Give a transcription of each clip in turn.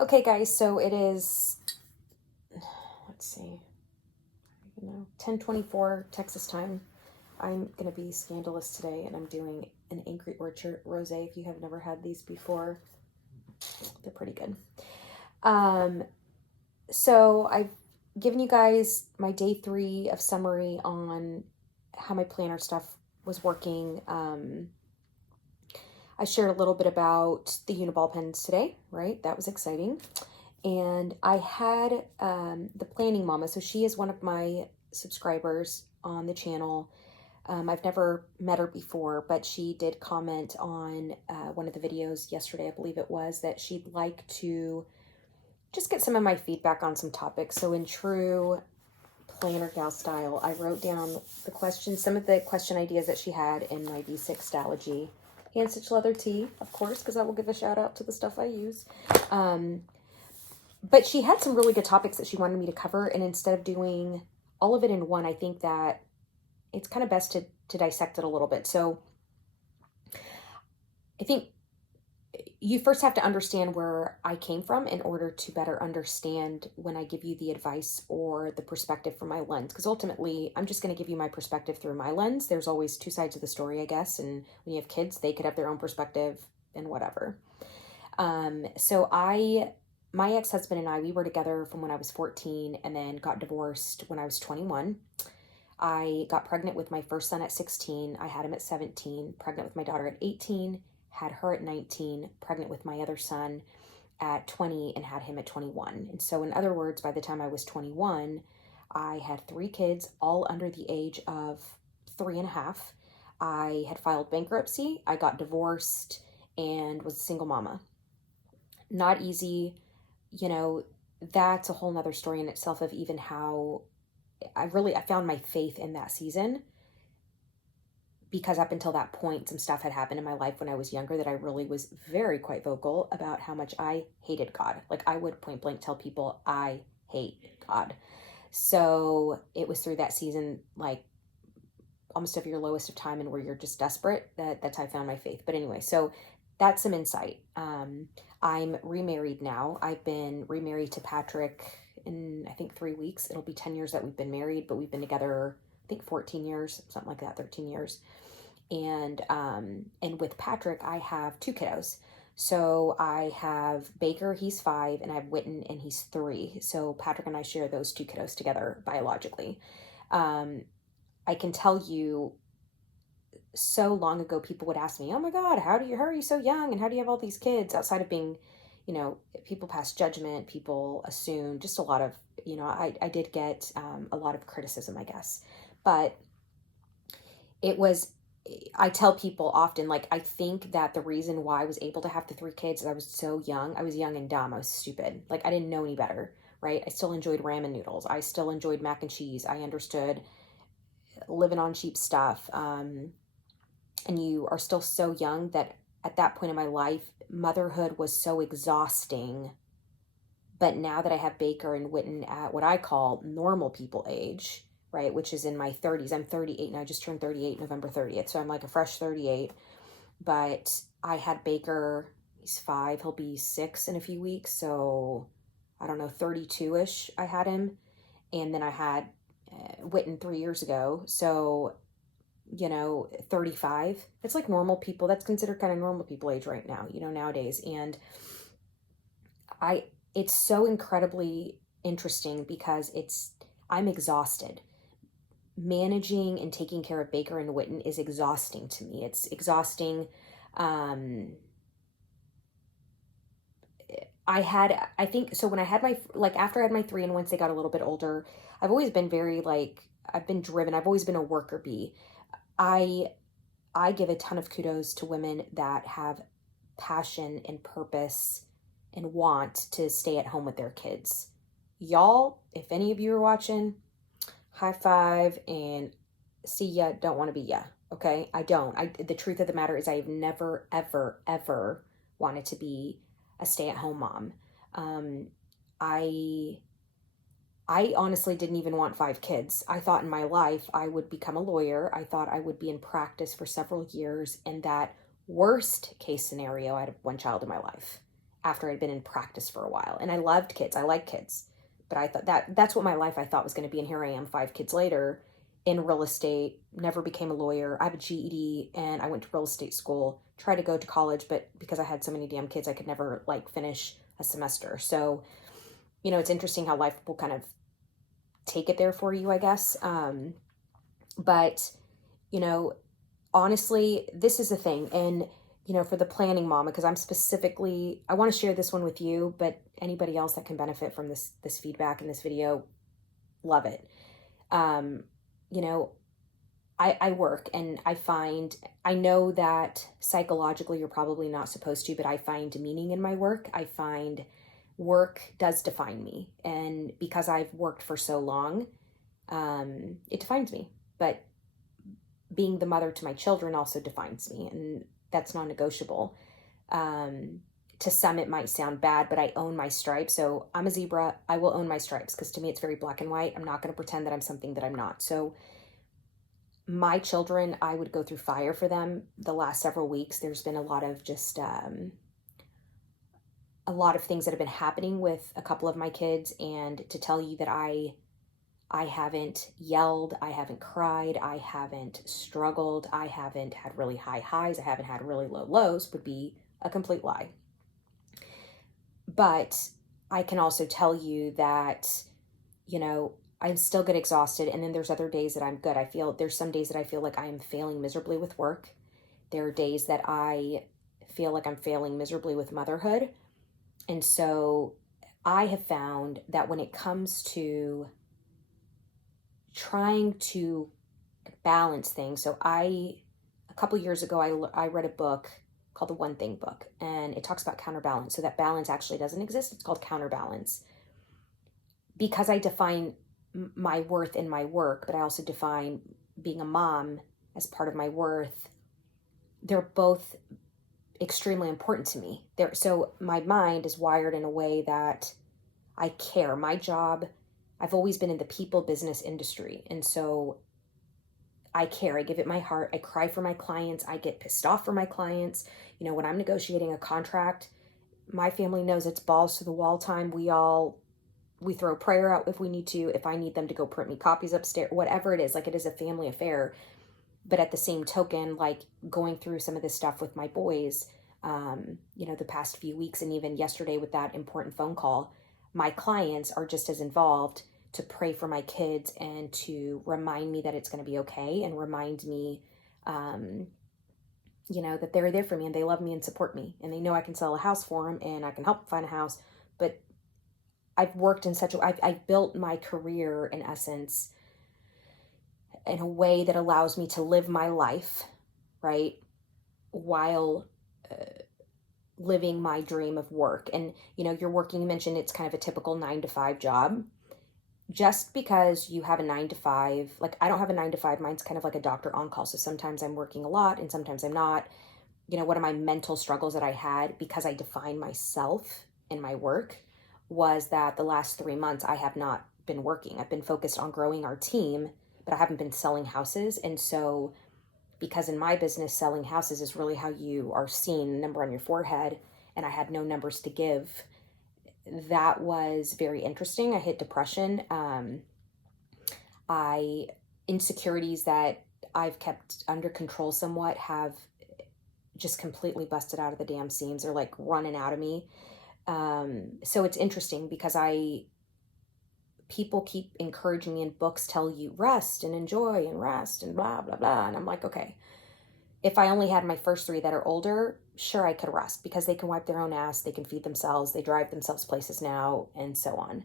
Okay, guys, so it is, let's see, 10:24 Texas time. I'm going to be scandalous today, and I'm doing an Angry Orchard rosé. If you have never had these before, they're pretty good. So I've given you guys my day 3 of summary on how my planner stuff was working. I shared a little bit about the uniball pens today, right? That was exciting. And I had the Planning Mama. So she is one of my subscribers on the channel. I've never met her before, but she did comment on one of the videos yesterday, I believe it was, that she'd like to just get some of my feedback on some topics. So in true planner gal style, I wrote down the questions, some of the question ideas that she had in my V6 Stalogy hand stitch leather tee, of course, because I will give a shout out to the stuff I use. But she had some really good topics that she wanted me to cover, and instead of doing all of it in one, I think that it's kind of best to dissect it a little bit. So I think you first have to understand where I came from in order to better understand when I give you the advice or the perspective from my lens. Because ultimately, I'm just going to give you my perspective through my lens. There's always two sides of the story, I guess. And when you have kids, they could have their own perspective and whatever. So my ex-husband and I, we were together from when I was 14 and then got divorced when I was 21. I got pregnant with my first son at 16. I had him at 17, pregnant with my daughter at 18, had her at 19, pregnant with my other son at 20, and had him at 21. And so, in other words, by the time I was 21, I had 3 kids, all under the age of 3.5. I had filed bankruptcy, I got divorced, and was a single mama. Not easy, that's a whole nother story in itself of even how I found my faith in that season, because up until that point, some stuff had happened in my life when I was younger that I really was very quite vocal about how much I hated God. Like, I would point blank tell people I hate God. So it was through that season, like almost of your lowest of time and where you're just desperate, that's how I found my faith. But anyway, so that's some insight. I'm remarried now. I've been remarried to Patrick in, I think, 3 weeks. It'll be 10 years that we've been married, but we've been together, I think, 14 years, something like that, 13 years. And with Patrick, I have 2 kiddos. So I have Baker, he's 5, and I have Witten, and he's 3. So Patrick and I share those 2 kiddos together biologically. I can tell you, so long ago, people would ask me, oh my God, how are you so young? And how do you have all these kids? Outside of being, people pass judgment, people assume, just a lot of, I did get a lot of criticism, I guess. But I tell people often, like, I think that the reason why I was able to have the 3 kids is I was so young. I was young and dumb. I was stupid. Like, I didn't know any better, right? I still enjoyed ramen noodles. I still enjoyed mac and cheese. I understood living on cheap stuff. And you are still so young that at that point in my life, motherhood was so exhausting. But now that I have Baker and Witten at what I call normal people age, right, which is in my 30s. I'm 38 now. I just turned 38 November 30th. So I'm like a fresh 38. But I had Baker, he's 5, he'll be 6 in a few weeks. So I don't know, 32-ish I had him. And then I had Witten 3 years ago. So 35. It's like normal people. That's considered kind of normal people age right now, nowadays. And it's so incredibly interesting because I'm exhausted. Managing and taking care of Baker and Witten is exhausting to me. It's exhausting. I think, so when I had after I had my 3 and once they got a little bit older, I've always been very, I've been driven. I've always been a worker bee. I give a ton of kudos to women that have passion and purpose and want to stay at home with their kids. Y'all, if any of you are watching, high five and see ya, don't want to be ya, okay? I don't. The truth of the matter is I've never, ever, ever wanted to be a stay-at-home mom. I honestly didn't even want 5 kids. I thought in my life I would become a lawyer. I thought I would be in practice for several years. And that worst case scenario, I'd have 1 child in my life. after I'd been in practice for a while. And I loved kids. I like kids. But I thought that's what my life I thought was going to be. And here I am 5 kids later in real estate, never became a lawyer. I have a GED and I went to real estate school, tried to go to college, but because I had so many damn kids, I could never like finish a semester. So, it's interesting how life will kind of take it there for you, I guess. But, you know, honestly, this is the thing. And, for the planning mama, because I want to share this one with you, but anybody else that can benefit from this feedback in this video, love it. Um, you know, I work and I know that psychologically you're probably not supposed to, but I find meaning in my work. I find work does define me. And because I've worked for so long, it defines me. But being the mother to my children also defines me, and that's non-negotiable. To some, it might sound bad, but I own my stripes. So I'm a zebra. I will own my stripes because to me, it's very black and white. I'm not going to pretend that I'm something that I'm not. So my children, I would go through fire for them the last several weeks. There's been a lot of a lot of things that have been happening with a couple of my kids. And to tell you that I haven't yelled, I haven't cried, I haven't struggled, I haven't had really high highs, I haven't had really low lows would be a complete lie. But I can also tell you that, I still get exhausted. And then there's other days that I'm good. There's some days that I feel like I am failing miserably with work. There are days that I feel like I'm failing miserably with motherhood. And so I have found that when it comes to trying to balance things, a couple years ago, I read a book called The One Thing Book, and it talks about counterbalance. So that balance actually doesn't exist. It's called counterbalance. Because I define my worth in my work, but I also define being a mom as part of my worth. They're both extremely important to me. So my mind is wired in a way that I care. My job, I've always been in the people business industry. And so I care. I give it my heart. I cry for my clients. I get pissed off for my clients. When I'm negotiating a contract, my family knows it's balls to the wall time. We throw prayer out if we need to, if I need them to go print me copies upstairs, whatever it is, like it is a family affair. But at the same token, like going through some of this stuff with my boys, the past few weeks and even yesterday with that important phone call, my clients are just as involved to pray for my kids and to remind me that it's going to be okay and remind me, that they're there for me and they love me and support me and they know I can sell a house for them and I can help find a house. But I've worked in I've built my career in essence in a way that allows me to live my life, right, while living my dream of work. And, you're working, you mentioned it's kind of a typical 9-to-5 job. Just because you have a 9-to-5, like I don't have a 9-to-5, mine's kind of like a doctor on call. So sometimes I'm working a lot and sometimes I'm not. One of my mental struggles that I had because I define myself in my work was that the last 3 months I have not been working. I've been focused on growing our team, but I haven't been selling houses. And so because in my business, selling houses is really how you are seen, a number on your forehead, and I had no numbers to give. That was very interesting. I hit depression. Insecurities that I've kept under control somewhat have just completely busted out of the damn seams. They're like running out of me. So it's interesting because people keep encouraging me, and books tell you rest and enjoy and rest and blah, blah, blah. And I'm like, okay, if I only had my first 3 that are older, sure, I could rest because they can wipe their own ass, they can feed themselves, they drive themselves places now, and so on.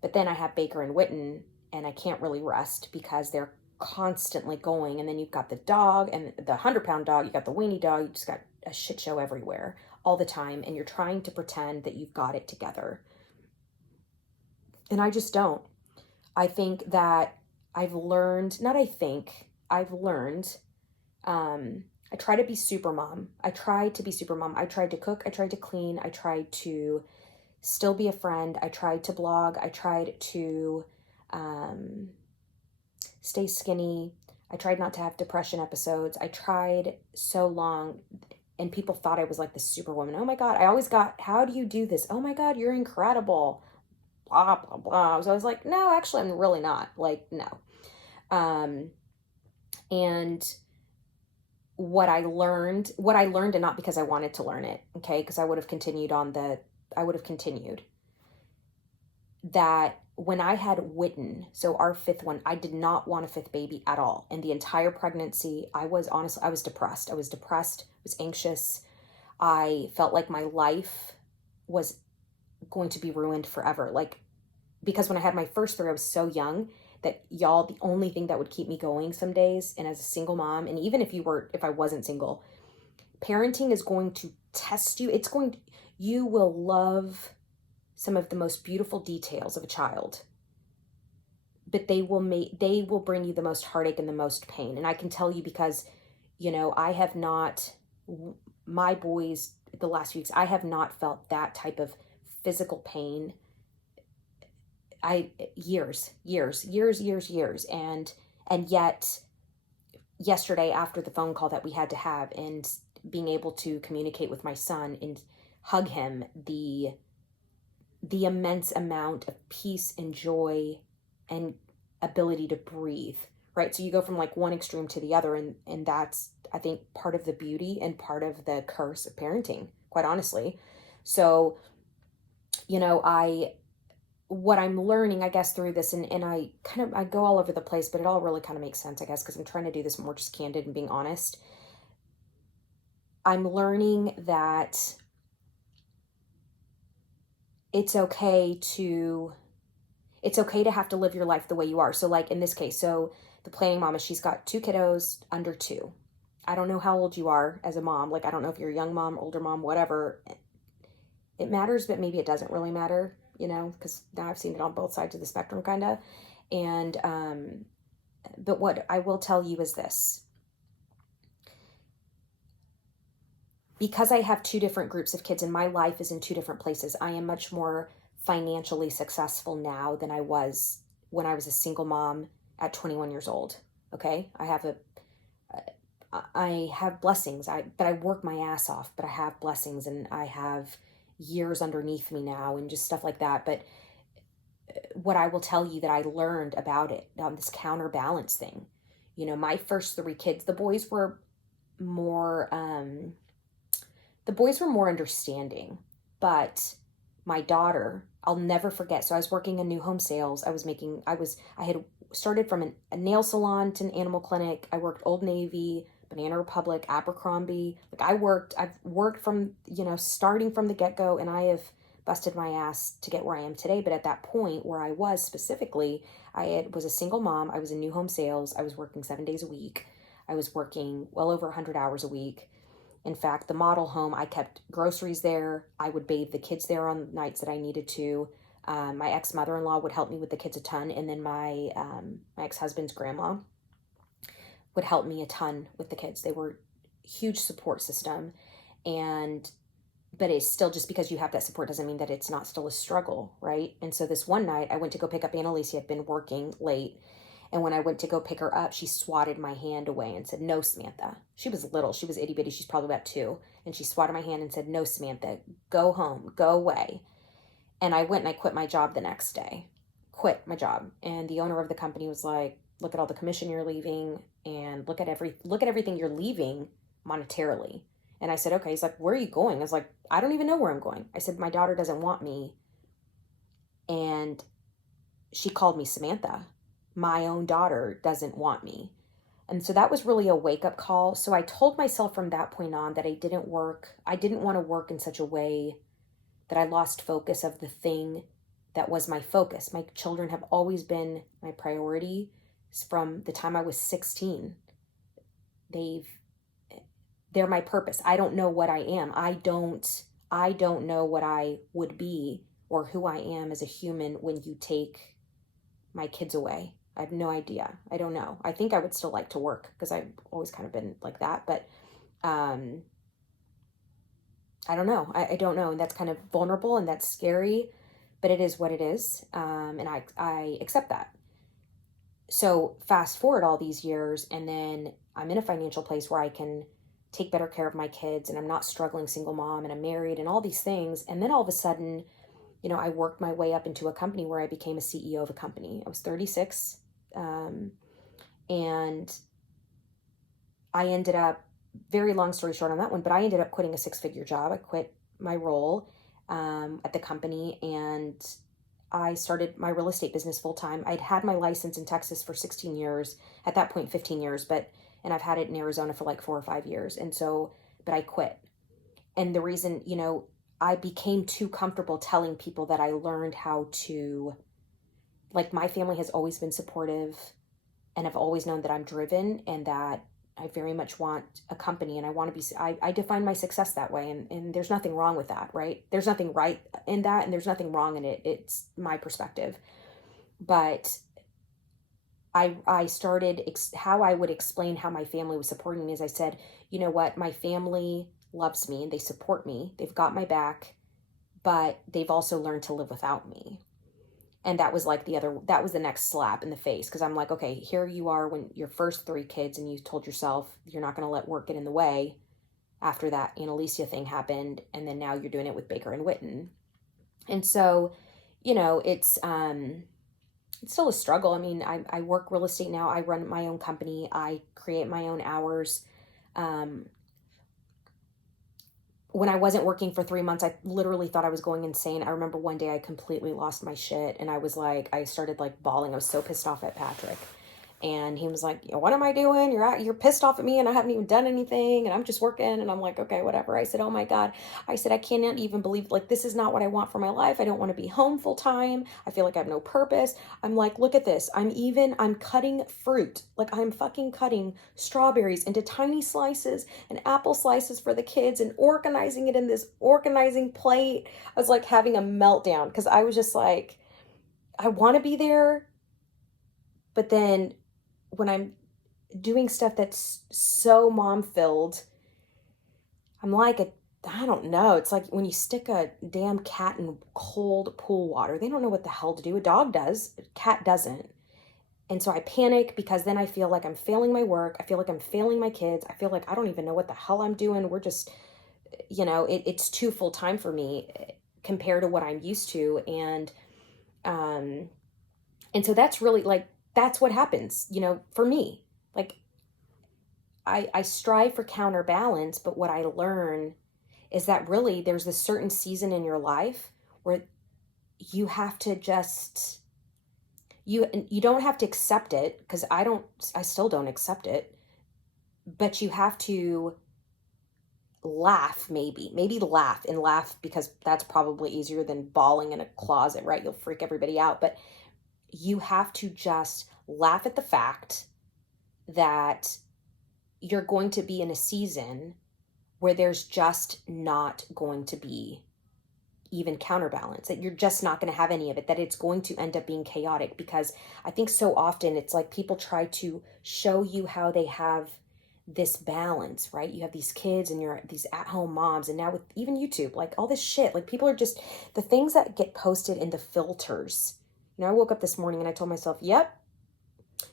But then I have Baker and Witten, and I can't really rest because they're constantly going. And then you've got the dog and the 100-pound dog, you got the weenie dog, you just got a shit show everywhere all the time. And you're trying to pretend that you've got it together. And I just don't. I think that I've learned, I try to be super mom. I tried to cook. I tried to clean. I tried to still be a friend. I tried to blog. I tried to stay skinny. I tried not to have depression episodes. I tried so long. and people thought I was like the superwoman. Oh my God. I always got, how do you do this? Oh my God, you're incredible. Blah, blah, blah. So I was like, no, actually, I'm really not. Like, no. Um, and what I learned, and not because I wanted to learn it, okay, because I would have continued that when I had Witten, so our fifth one, I did not want a fifth baby at all. And the entire pregnancy, I was depressed. I was anxious. I felt like my life was going to be ruined forever. Like, because when I had my first three, I was so young that y'all, the only thing that would keep me going some days, and as a single mom, and even if I wasn't single, parenting is going to test you. You will love some of the most beautiful details of a child, but they will bring you the most heartache and the most pain. And I can tell you because, I have not, my boys, the last few weeks, I have not felt that type of physical pain. Years. And yet yesterday, after the phone call that we had to have, and being able to communicate with my son and hug him, the immense amount of peace and joy and ability to breathe, right? So you go from like one extreme to the other, and that's, I think, part of the beauty and part of the curse of parenting, quite honestly. So, what I'm learning, I guess, through this, and I go all over the place, but it all really kind of makes sense, I guess, because I'm trying to do this more just candid and being honest. I'm learning that it's okay to have to live your life the way you are. So like in this case, so the planning mama, she's got two kiddos under 2. I don't know how old you are as a mom. Like, I don't know if you're a young mom, older mom, whatever. It matters, but maybe it doesn't really matter, because now I've seen it on both sides of the spectrum, kind of. And, but what I will tell you is this. Because I have 2 different groups of kids and my life is in 2 different places, I am much more financially successful now than I was when I was a single mom at 21 years old. Okay. I have blessings. But I work my ass off, but I have blessings, and I have years underneath me now and just stuff like that. But what I will tell you that I learned about it, this counterbalance thing, my first 3 kids, the boys were more understanding, but my daughter, I'll never forget. So I was working in new home sales. I had started from a nail salon to an animal clinic. I worked Old Navy, Banana Republic, Abercrombie. Like, I've worked from, starting from the get-go, and I have busted my ass to get where I am today. But at that point where I was specifically, was a single mom. I was in new home sales. I was working 7 days a week. I was working well over 100 hours a week. In fact, the model home, I kept groceries there. I would bathe the kids there on nights that I needed to. My ex-mother-in-law would help me with the kids a ton. And then my ex-husband's grandma would help me a ton with the kids. They were a huge support system. But it's still, just because you have that support doesn't mean that it's not still a struggle, right? And so this one night I went to go pick up Annalise. I'd been working late. And when I went to go pick her up, she swatted my hand away and said, "No, Samantha." She was little. She was itty bitty. She's probably about 2. And she swatted my hand and said, "No, Samantha, go home, go away." And I went and I quit my job the next day. Quit my job. And the owner of the company was like, "Look at all the commission you're leaving, and look at everything you're leaving monetarily." And I said, "Okay." He's like, "Where are you going?" I was like, "I don't even know where I'm going." I said, "My daughter doesn't want me." And she called me Samantha. My own daughter doesn't want me. And so that was really a wake-up call. So I told myself from that point on that I didn't want to work in such a way that I lost focus of the thing that was my focus. My children have always been my priority from the time I was 16. They're my purpose. I don't know what I am. I don't know what I would be or who I am as a human when you take my kids away. I have no idea. I don't know. I think I would still like to work because I've always kind of been like that, but I don't know. I don't know. And that's kind of vulnerable and that's scary, but it is what it is. And I accept that. So fast forward all these years, and then I'm in a financial place where I can take better care of my kids, and I'm not struggling single mom, and I'm married and all these things. And then all of a sudden, I worked my way up into a company where I became a CEO of a company. I was 36. And I ended up, very long story short on that one, but I ended up quitting a 6-figure job. I quit my role at the company, and I started my real estate business full time. I'd had my license in Texas for 16 years, at that point 15 years, and I've had it in Arizona for like 4 or 5 years. And so, but I quit. And the reason, I became too comfortable telling people that I learned how to, like, my family has always been supportive, and I've always known that I'm driven and that I very much want a company, and I want to be, I define my success that way. And there's nothing wrong with that, right? There's nothing right in that, and there's nothing wrong in it. It's my perspective. But I started, how I would explain how my family was supporting me is I said, you know what, my family loves me and they support me. They've got my back, but they've also learned to live without me. And that was like that was the next slap in the face. Cause I'm like, okay, here you are when your first 3 kids, and you told yourself you're not going to let work get in the way. After that Annalisa thing happened. And then now you're doing it with Baker and Witten. And so, it's still a struggle. I mean, I work real estate now. I run my own company. I create my own hours. When I wasn't working for 3 months, I literally thought I was going insane. I remember one day I completely lost my shit, and I started like bawling. I was so pissed off at Patrick. And he was like, what am I doing? You're pissed off at me, and I haven't even done anything, and I'm just working. And I'm like, okay, whatever. I said, oh my God. I said, I cannot even believe, like, this is not what I want for my life. I don't want to be home full time. I feel like I have no purpose. I'm like, look at this. I'm cutting fruit. Like, I'm fucking cutting strawberries into tiny slices and apple slices for the kids and organizing it in this organizing plate. I was like having a meltdown because I was just like, I want to be there. But then when I'm doing stuff that's so mom filled, I'm like, I don't know. It's like when you stick a damn cat in cold pool water, they don't know what the hell to do. A dog does, a cat doesn't. And so I panic because then I feel like I'm failing my work. I feel like I'm failing my kids. I feel like I don't even know what the hell I'm doing. We're just, it's too full time for me compared to what I'm used to. And so that's really like, that's what happens, for me. Like, I strive for counterbalance, but what I learn is that really there's this certain season in your life where you have to just, you don't have to accept it, because I still don't accept it, but you have to laugh, maybe laugh, because that's probably easier than bawling in a closet, right? You'll freak everybody out, but you have to just laugh at the fact that you're going to be in a season where there's just not going to be even counterbalance, that you're just not going to have any of it, that it's going to end up being chaotic. Because I think so often it's like people try to show you how they have this balance, right? You have these kids and you're these at-home moms, and now with even YouTube, like all this shit, like people are just, the things that get posted in the filters. I woke up this morning and I told myself, yep,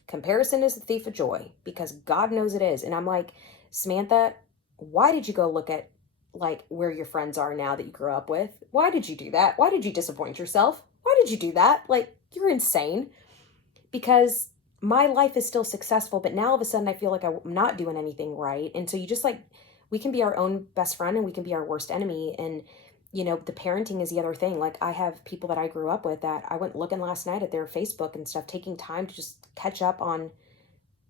comparison is the thief of joy, because God knows it is. And I'm like, Samantha, why did you go look at like where your friends are now that you grew up with? Why did you do that? Why did you disappoint yourself? Why did you do that? Like, you're insane. Because my life is still successful, but now all of a sudden I feel like I'm not doing anything right. And so you just like, we can be our own best friend and we can be our worst enemy. And the parenting is the other thing. Like, I have people that I grew up with that I went looking last night at their Facebook and stuff, taking time to just catch up on,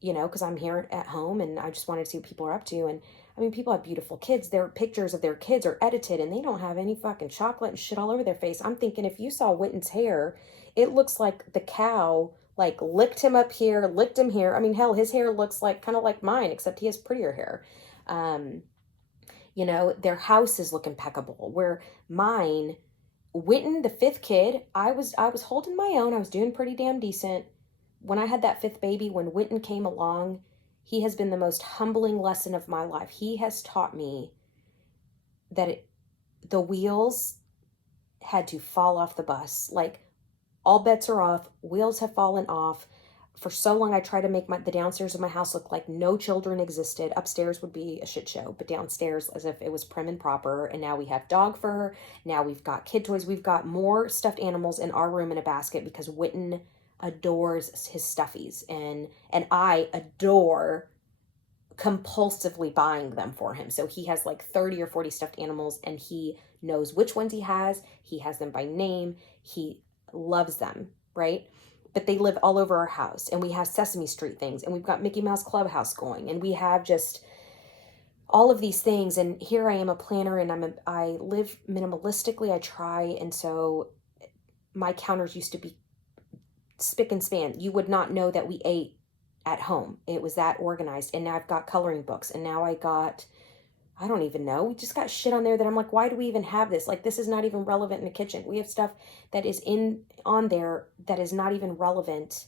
because I'm here at home and I just wanted to see what people are up to. And I mean, people have beautiful kids. Their pictures of their kids are edited and they don't have any fucking chocolate and shit all over their face. I'm thinking, if you saw Witten's hair, it looks like the cow like licked him up here, licked him here. I mean, hell, his hair looks like kind of like mine, except he has prettier hair. Their house is look impeccable. Where mine, Witten, the 5th kid, I was holding my own. I was doing pretty damn decent. When I had that 5th baby, when Witten came along, he has been the most humbling lesson of my life. He has taught me that the wheels had to fall off the bus. Like, all bets are off. Wheels have fallen off For so long, I tried to make the downstairs of my house look like no children existed. Upstairs would be a shit show, but downstairs as if it was prim and proper. And now we have dog fur. Now we've got kid toys. We've got more stuffed animals in our room in a basket because Witten adores his stuffies. And I adore compulsively buying them for him. So he has like 30 or 40 stuffed animals, and he knows which ones he has. He has them by name. He loves them, right? But they live all over our house, and we have Sesame Street things, and we've got Mickey Mouse Clubhouse going, and we have just all of these things. And here I am, a planner, and I live minimalistically. I try, and so my counters used to be spick and span. You would not know that we ate at home. It was that organized. And now I've got coloring books, and now I don't even know. We just got shit on there that I'm like, why do we even have this? Like, this is not even relevant in the kitchen. We have stuff that is on there that is not even relevant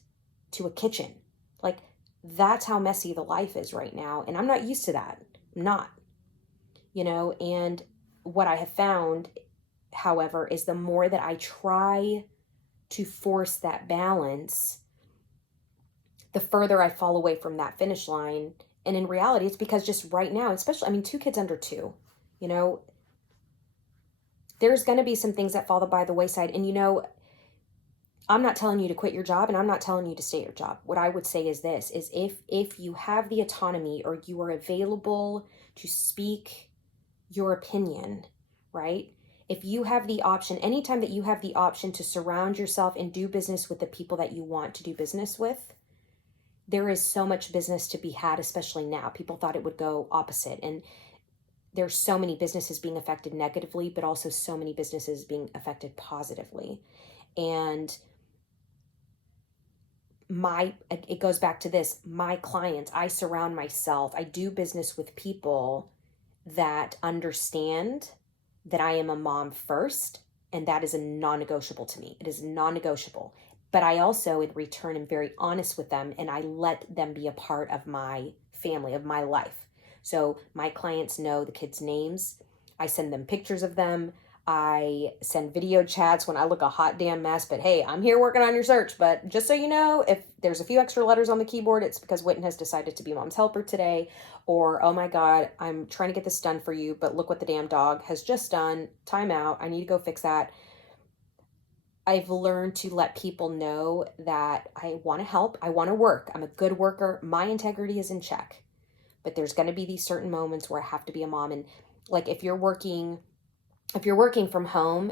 to a kitchen. Like, that's how messy the life is right now. And I'm not used to that. I'm not, and what I have found, however, is the more that I try to force that balance, the further I fall away from that finish line. And in reality, it's because just right now, especially, 2 kids under 2, there's going to be some things that fall by the wayside. And, I'm not telling you to quit your job, and I'm not telling you to stay at your job. What I would say is this, is if you have the autonomy, or you are available to speak your opinion, right? If you have the option, anytime that you have the option to surround yourself and do business with the people that you want to do business with, there is so much business to be had, especially now. People thought it would go opposite. And there's so many businesses being affected negatively, but also so many businesses being affected positively. And it goes back to this, my clients, I surround myself, I do business with people that understand that I am a mom first, and that is a non-negotiable to me. It is non-negotiable. But I also, in return, am very honest with them, and I let them be a part of my family, of my life. So my clients know the kids' names. I send them pictures of them. I send video chats when I look a hot damn mess. But hey, I'm here working on your search. But just so you know, if there's a few extra letters on the keyboard, it's because Witten has decided to be mom's helper today. Or, oh my God, I'm trying to get this done for you, but look what the damn dog has just done. Time out. I need to go fix that. I've learned to let people know that I want to help. I want to work. I'm a good worker. My integrity is in check. But there's going to be these certain moments where I have to be a mom. And like, if you're working from home,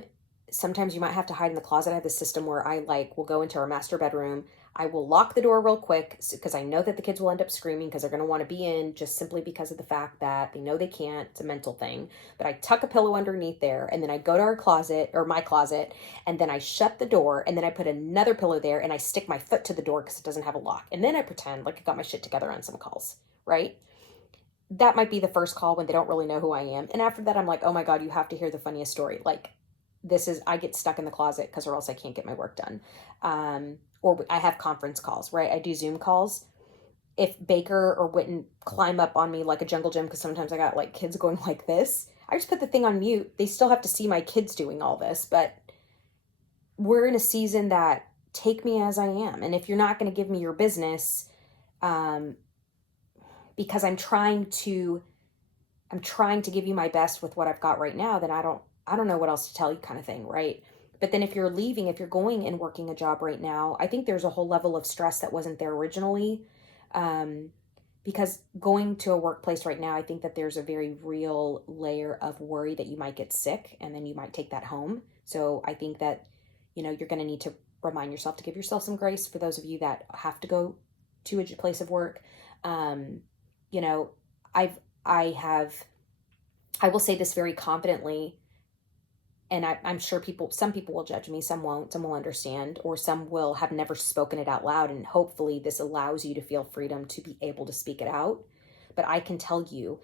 sometimes you might have to hide in the closet. I have this system where I will go into our master bedroom. I will lock the door real quick because I know that the kids will end up screaming because they're going to want to be in, just simply because of the fact that they know they can't. It's a mental thing. But I tuck a pillow underneath there, and then I go to our closet, or my closet, and then I shut the door, and then I put another pillow there, and I stick my foot to the door because it doesn't have a lock. And then I pretend like I got my shit together on some calls, right? That might be the first call when they don't really know who I am. And after that, I'm like, oh my God, you have to hear the funniest story. Like, I get stuck in the closet or else I can't get my work done. Or I have conference calls, right? I do Zoom calls. If Baker or Witten climb up on me like a jungle gym, because sometimes I got kids going like this, I just put the thing on mute. They still have to see my kids doing all this, but we're in a season that take me as I am. And if you're not going to give me your business, because I'm trying to give you my best with what I've got right now, then I don't know what else to tell you, kind of thing, right? But then if you're going and working a job right now, I think there's a whole level of stress that wasn't there originally. Because going to a workplace right now, I think that there's a very real layer of worry that you might get sick and then you might take that home. So I think that, you're going to need to remind yourself to give yourself some grace for those of you that have to go to a place of work. I will say this very confidently, and I'm sure some people will judge me, some won't, some will understand, or some will have never spoken it out loud. And hopefully this allows you to feel freedom to be able to speak it out. But I can tell you,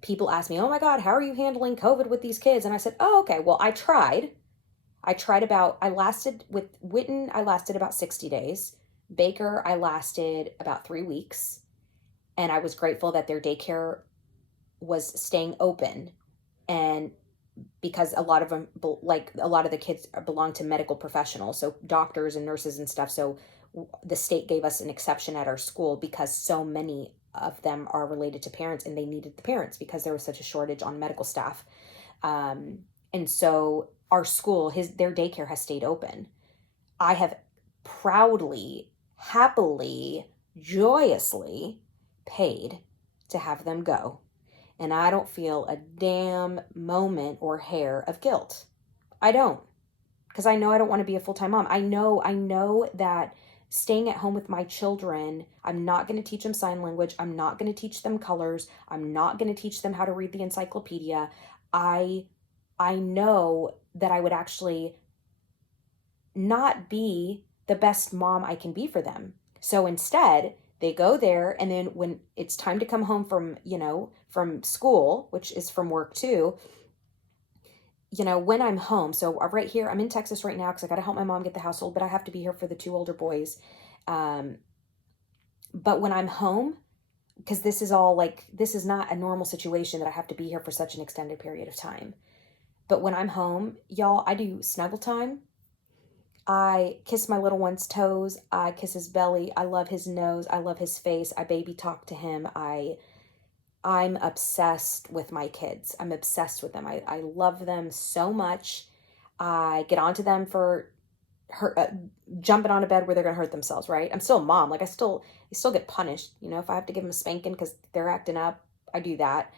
people ask me, oh my God, how are you handling COVID with these kids? And I said, oh, okay, well, I lasted with Witten, I lasted about 60 days. Baker, I lasted about 3 weeks. And I was grateful that their daycare was staying open. And because a lot of the kids belong to medical professionals, so doctors and nurses and stuff. So the state gave us an exception at our school because so many of them are related to parents, and they needed the parents because there was such a shortage on medical staff. Um, and so our school, their daycare has stayed open. I have proudly, happily, joyously paid to have them go. And I don't feel a damn moment or hair of guilt. I don't, because I know I don't want to be a full-time mom. I know that staying at home with my children, I'm not going to teach them sign language. I'm not going to teach them colors. I'm not going to teach them how to read the encyclopedia. I I know that I would actually not be the best mom I can be for them. So instead, they go there, and then when it's time to come home from, from school, which is from work too, when I'm home. So right here, I'm in Texas right now because I got to help my mom get the household, but I have to be here for the two older boys. Um, but when I'm home, because this is not a normal situation that I have to be here for such an extended period of time. But when I'm home, y'all, I do snuggle time. I kiss my little one's toes. I kiss his belly. I love his nose. I love his face. I baby talk to him. I'm obsessed with my kids. I'm obsessed with them. I love them so much. I get onto them for jumping on a bed where they're gonna hurt themselves. Right? I'm still a mom. Like I still get punished. If I have to give them a spanking because they're acting up, I do that.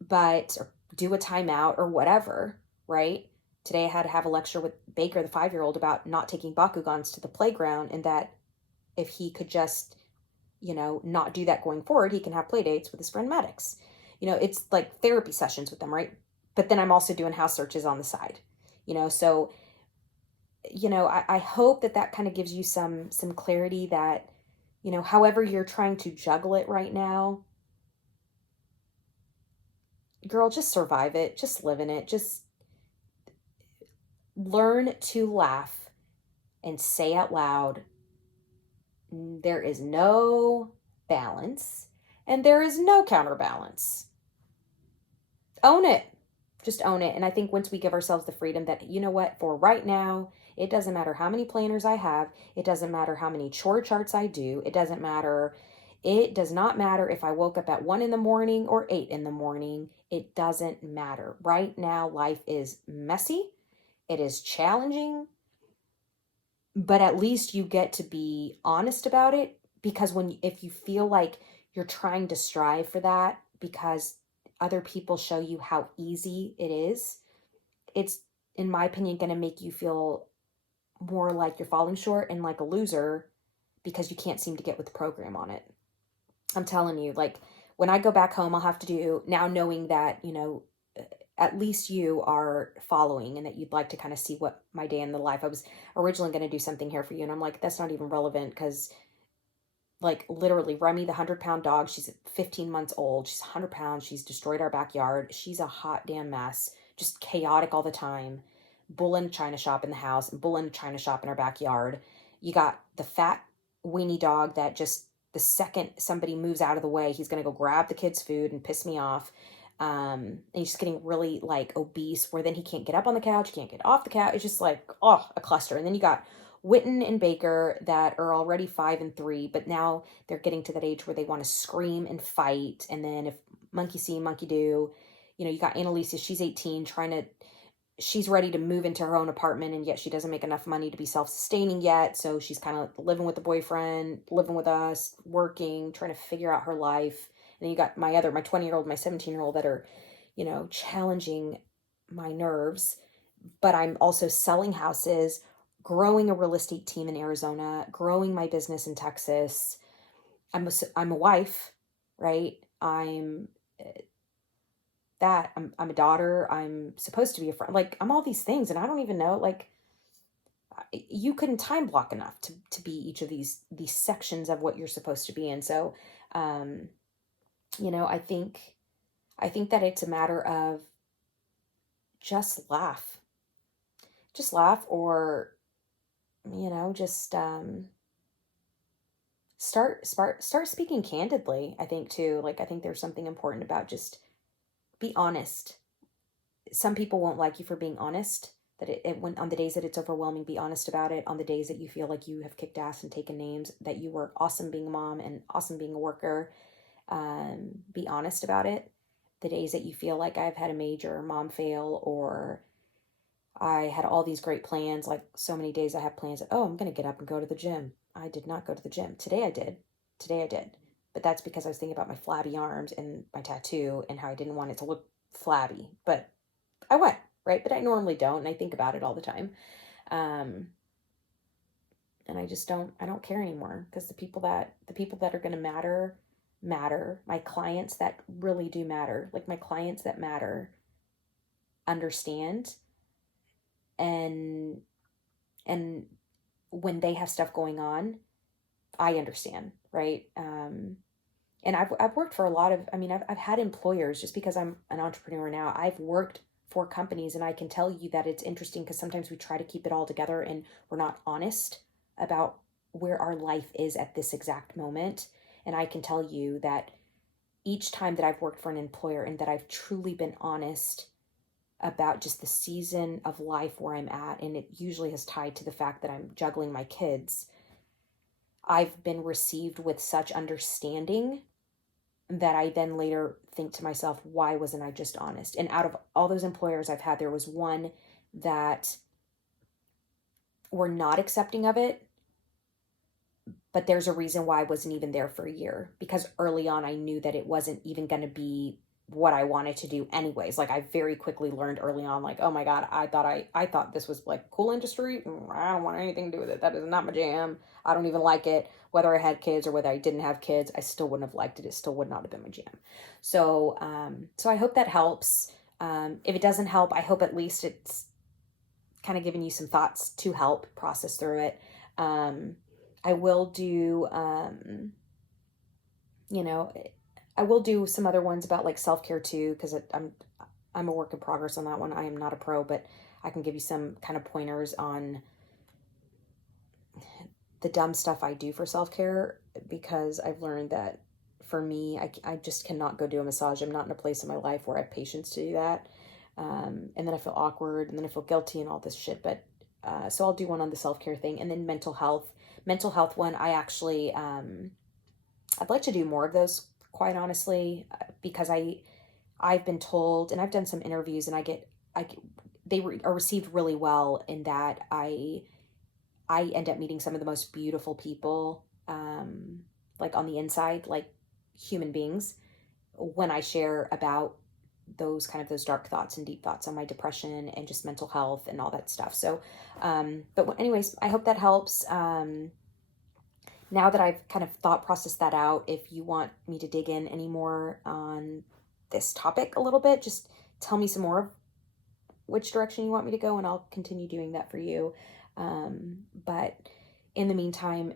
But or do a timeout or whatever. Right? Today I had to have a lecture with Baker, the 5-year-old, about not taking Bakugans to the playground, and that if he could just, not do that going forward, he can have play dates with his friend Maddox. It's like therapy sessions with them, right? But then I'm also doing house searches on the side, so, I hope that kind of gives you some clarity that, however you're trying to juggle it right now, girl, just survive it, just live in it, just learn to laugh and say out loud, there is no balance and there is no counterbalance. Own it. Just own it. And I think once we give ourselves the freedom that, you know what, for right now, it doesn't matter how many planners I have. It doesn't matter how many chore charts I do. It does not matter if I woke up at 1 in the morning or 8 in the morning. It doesn't matter. Right now, life is messy. It is challenging. But at least you get to be honest about it, because if you feel like you're trying to strive for that because other people show you how easy it is, it's, in my opinion, going to make you feel more like you're falling short and like a loser because you can't seem to get with the program on it. I'm telling you, like, when I go back home, I'll have to do, now knowing that, at least you are following and that you'd like to kind of see what my day in the life. I was originally going to do something here for you, and I'm like, that's not even relevant because, like, literally, Remy, the 100-pound dog, she's 15 months old. She's 100 pounds. She's destroyed our backyard. She's a hot damn mess, just chaotic all the time. Bull in a china shop in the house and bull in a china shop in our backyard. You got the fat weenie dog that just, the second somebody moves out of the way, he's going to go grab the kids' food and piss me off. And he's just getting really like obese, where then he can't get up on the couch, can't get off the couch. It's just like, oh, a cluster. And then you got Witten and Baker that are already 5 and 3, but now they're getting to that age where they want to scream and fight. And then if monkey see, monkey do, you got Annalisa, she's 18, she's ready to move into her own apartment, and yet she doesn't make enough money to be self-sustaining yet. So she's kind of living with the boyfriend, living with us, working, trying to figure out her life. And then you got my 20-year-old, my 17-year-old that are, challenging my nerves. But I'm also selling houses, growing a real estate team in Arizona, growing my business in Texas. I'm a wife, right? I'm a daughter. I'm supposed to be a friend. Like, I'm all these things, and I don't even know, like, you couldn't time block enough to be each of these sections of what you're supposed to be in. So, I think that it's a matter of just laugh. Just laugh, or, just start speaking candidly, I think too. Like, I think there's something important about just be honest. Some people won't like you for being honest, that when on the days that it's overwhelming, be honest about it. On the days that you feel like you have kicked ass and taken names, that you were awesome being a mom and awesome being a worker, be honest about it. The days that you feel like I've had a major mom fail, or I had all these great plans, like so many days I have plans that, oh, I'm going to get up and go to the gym. I did not go to the gym. Today I did. Today I did. But that's because I was thinking about my flabby arms and my tattoo and how I didn't want it to look flabby. But I went, right? But I normally don't, and I think about it all the time. And I don't care anymore, because the people that are going to matter. My clients that really do matter, like my clients that matter, understand, and when they have stuff going on, I understand, right? And I've worked for a lot of, I mean, I've had employers, just because I'm an entrepreneur now. I've worked for companies, and I can tell you that it's interesting, because sometimes we try to keep it all together and we're not honest about where our life is at this exact moment. And I can tell you that each time that I've worked for an employer and that I've truly been honest about just the season of life where I'm at, and it usually has tied to the fact that I'm juggling my kids, I've been received with such understanding that I then later think to myself, why wasn't I just honest? And out of all those employers I've had, there was one that were not accepting of it, but there's a reason why I wasn't even there for a year, because early on I knew that it wasn't even going to be what I wanted to do anyways. Like, I very quickly learned early on, like, oh my God, I thought this was like cool industry. I don't want anything to do with it. That is not my jam. I don't even like it. Whether I had kids or whether I didn't have kids, I still wouldn't have liked it. It still would not have been my jam. So, so I hope that helps. If it doesn't help, I hope at least it's kind of giving you some thoughts to help process through it. I will do, you know, I will do some other ones about like self-care too, because I'm a work in progress on that one. I am not a pro, but I can give you some kind of pointers on the dumb stuff I do for self-care, because I've learned that for me, I just cannot go do a massage. I'm not in a place in my life where I have patience to do that. And then I feel awkward, and then I feel guilty and all this shit. But so I'll do one on the self-care thing, and then mental health one. I actually, I'd like to do more of those, quite honestly, because I've been told, and I've done some interviews, and they are received really well, in that I end up meeting some of the most beautiful people, like on the inside, like human beings, when I share about those dark thoughts and deep thoughts on my depression and just mental health and all that stuff. So, but anyways, I hope that helps. Now that I've kind of thought processed that out, if you want me to dig in any more on this topic a little bit, just tell me some more of which direction you want me to go, and I'll continue doing that for you. But in the meantime,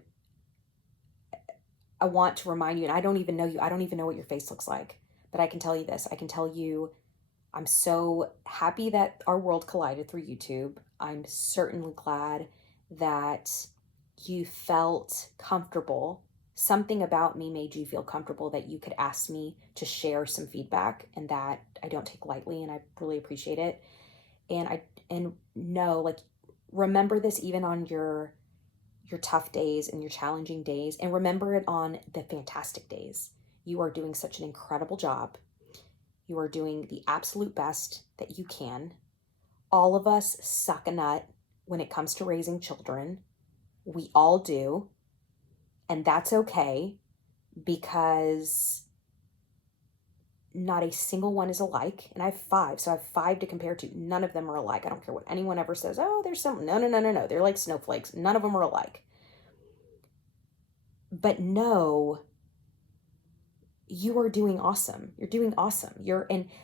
I want to remind you, and I don't even know you, I don't even know what your face looks like, but I can tell you this. I can tell you, I'm so happy that our world collided through YouTube. I'm certainly glad that you felt comfortable. Something about me made you feel comfortable that you could ask me to share some feedback, and that I don't take lightly, and I really appreciate it. And no, like, remember this even on your tough days and your challenging days, and remember it on the fantastic days. You are doing such an incredible job. You are doing the absolute best that you can. All of us suck a nut when it comes to raising children. We all do. And that's okay, because not a single one is alike. And I have 5, so I have 5 to compare to. None of them are alike. I don't care what anyone ever says. Oh, there's some. No. They're like snowflakes. None of them are alike. But no, you are doing awesome. You're doing awesome.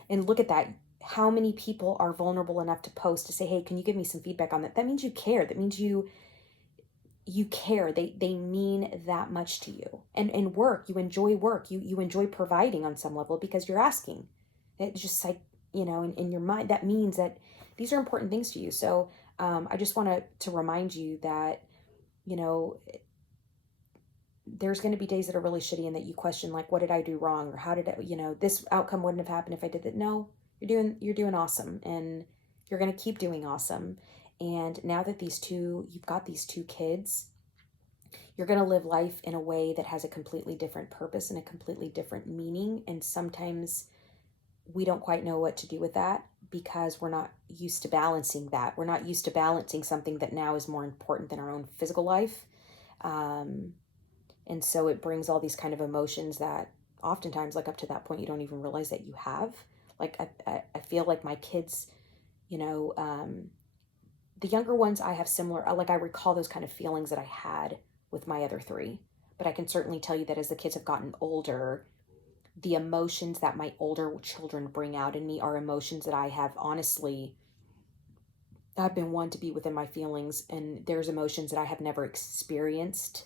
And look at that. How many people are vulnerable enough to post to say, hey, can you give me some feedback on that? That means you care. That means you care. They mean that much to you. And work, you enjoy work. You enjoy providing on some level, because you're asking. It's just like, in your mind, that means that these are important things to you. So I just want to remind you that, there's going to be days that are really shitty, and that you question, like, what did I do wrong? Or how did I, this outcome wouldn't have happened if I did that. No, you're doing awesome. And You're going to keep doing awesome. And now that you've got these two kids, you're going to live life in a way that has a completely different purpose and a completely different meaning. And sometimes we don't quite know what to do with that because we're not used to balancing that. We're not used to balancing something that now is more important than our own physical life. Um, and so it brings all these kind of emotions that oftentimes, like up to that point, you don't even realize that you have. Like, I feel like my kids, you know, the younger ones, I have similar, like I recall those kind of feelings that I had with my other three. But I can certainly tell you that as the kids have gotten older, the emotions that my older children bring out in me are emotions that I have honestly, I've been one to be within my feelings, and there's emotions that I have never experienced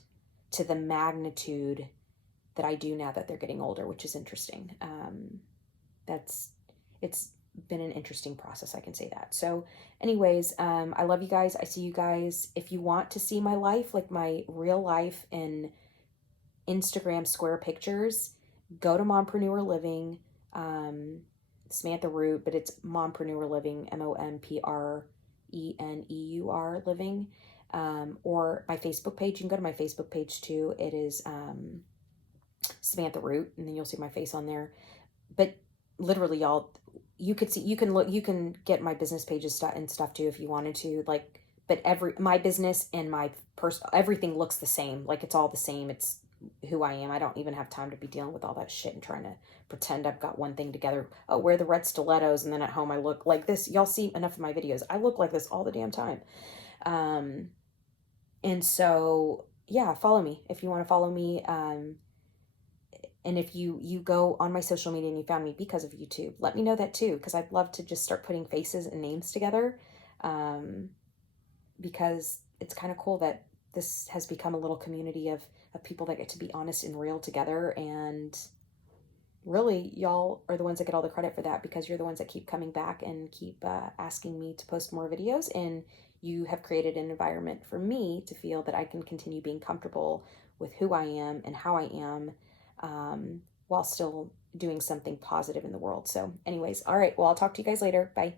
to the magnitude that I do now that they're getting older, which is interesting. That's it's been an interesting process, I can say that. So anyways, I love you guys. I see you guys. If you want to see my life, like my real life in Instagram square pictures, go to Mompreneur Living, Samantha Root, but it's Mompreneur Living, Mompreneur Living, or my Facebook page. You can go to my Facebook page too. It is Samantha Root, and then you'll see my face on there. But literally, y'all, you could see, you can look, you can get my business pages and stuff too if you wanted to. Like, but my business and my personal, everything looks the same. Like, it's all the same. It's who I am. I don't even have time to be dealing with all that shit and trying to pretend I've got one thing together. Oh, wear the red stilettos, and then at home I look like this. Y'all see enough of my videos. I look like this all the damn time. And so yeah, follow me if you want to follow me. And if you go on my social media and you found me because of YouTube, let me know that too, because I'd love to just start putting faces and names together, because it's kind of cool that this has become a little community of people that get to be honest and real together. And really, y'all are the ones that get all the credit for that, because you're the ones that keep coming back and keep asking me to post more videos. And you have created an environment for me to feel that I can continue being comfortable with who I am and how I am, while still doing something positive in the world. So anyways, all right, well, I'll talk to you guys later. Bye.